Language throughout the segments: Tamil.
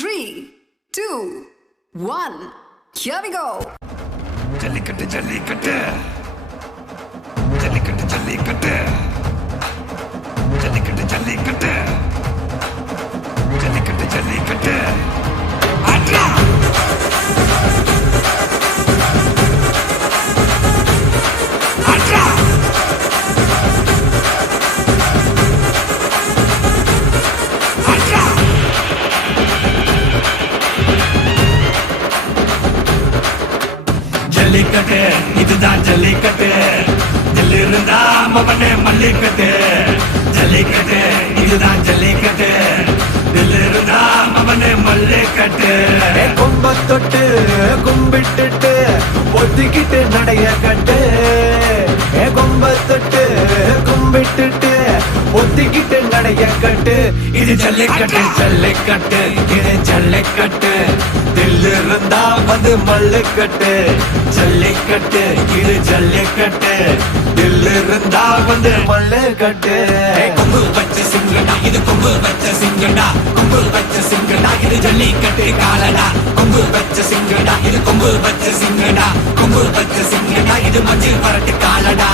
3, 2, 1. Here we go. Jallikattu jallikattu jallikattu jallikattu jallikattu jallikattu jallikattu jallikattu ஆட்ரா ஆட்ரா ஆட்ரா jallikattu இதுதான் ஜல்லிக்கட்டு தில் இருந்தா மவனே மல்லிக்கட்டு ஜல்லிக்கட்டு இதுதான் ஜல்லிக்கட்டு தில் இருந்தா மவனே மல்லிக்கட்டு கொம்ப தொட்டு கும்பிட்டுட்டு ஒத்திக்கிட்டு நடைய கட்டு கொம்ப தொட்டு கும்பிட்டுட்டு ஒத்திக்கிட்டு நடைய கட்டு இது ஜல்லிக்கட்டு ஜல்லிக்கட்டு இது ஜல்லிக்கட்டு தில் இருந்தா வந்து மல்லுக்கட்டு ஜல்லிக்கட்டு இது ஜல்லிக்கட்டு தில் இருந்தா வந்து மல்லுக்கட்டு கொம்பு வச்ச சிங்கடா இது கொம்பு வச்ச சிங்கடா கொம்பு வச்ச சிங்கடா இது ஜல்லிக்கட்டு காலடா கொம்பு வச்ச சிங்கடா இது கொம்பு வச்ச சிங்கடா கொம்பு வச்ச சிங்கடா இது மஞ்சள் பரட்டு காலடா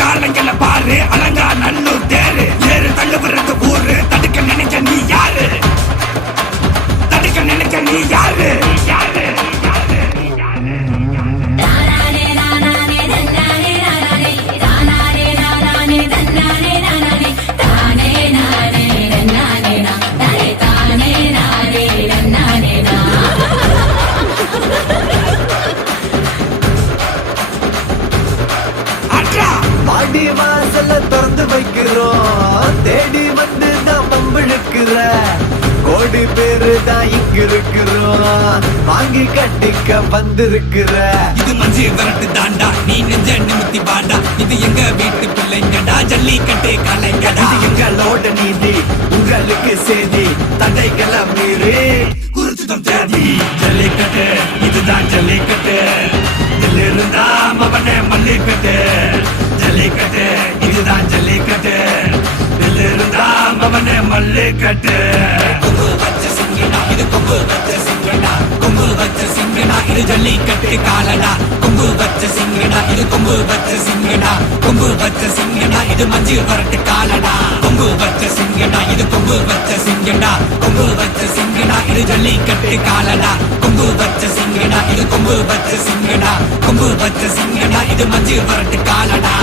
காலங்கள பாரு அலங்கா நல்லூர் தேரு ஏறு தள்ளுவரத்து ஊரு தடுக்க நினைக்க நீ யாரு தடுக்க நினைக்க நீ யாரு யாரு பாடி வாசல திறந்து வைக்கிறோம் தேடி வந்து தான் பம்பிழுக்கிற கோடி பேரு தான் இங்க இருக்கிறோம் வாங்கி கட்டிக்க வந்திருக்கிற இது மஞ்சி வரட்டு தாண்டா நீ நெஞ்ச நிமித்தி பாண்டா இது எங்க வீட்டு பிள்ளைங்கடா ஜல்லிக்கட்டு கலைங்கடா இது எங்களோட நீதி உங்களுக்கு செய்தி தடைகளை மீறி குறிச்சுதம் தேதி ஜல்லிக்கட்டு இதுதான் ஜல்லிக்கட்டு இதில் இருந்தா மவனே மல்லிக்கட்டு ஜல்லிக்கட்டு இதுதான் ஜல்லிக்கட்டு இதில் இருந்தா மவனே மல்லிக்கட்டு கொம்பு வச்ச சிங்கடா இது கொம்பு வச்ச சிங்கடா கொம்பு வச்ச சிங்கடா இது ஜல்லிக்கட்டு காலடா கொம்பு வச்ச சிங்கடா இது கொம்பு வச்ச சிங்கடா கொம்பு வச்ச சிங்கடா இது மஞ்சள் வரட்டு காலடா கொம்பு வச்ச சிங்கடா இது கொம்பு வச்ச சிங்கடா கொம்பு வச்ச சிங்கடா இது ஜல்லிக்கட்டு காலடா கொம்பு வச்ச சிங்கடா இது கொம்பு வச்ச சிங்கடா கொம்பு வச்ச சிங்கடா இது மஞ்சள் வரட்டு காலடா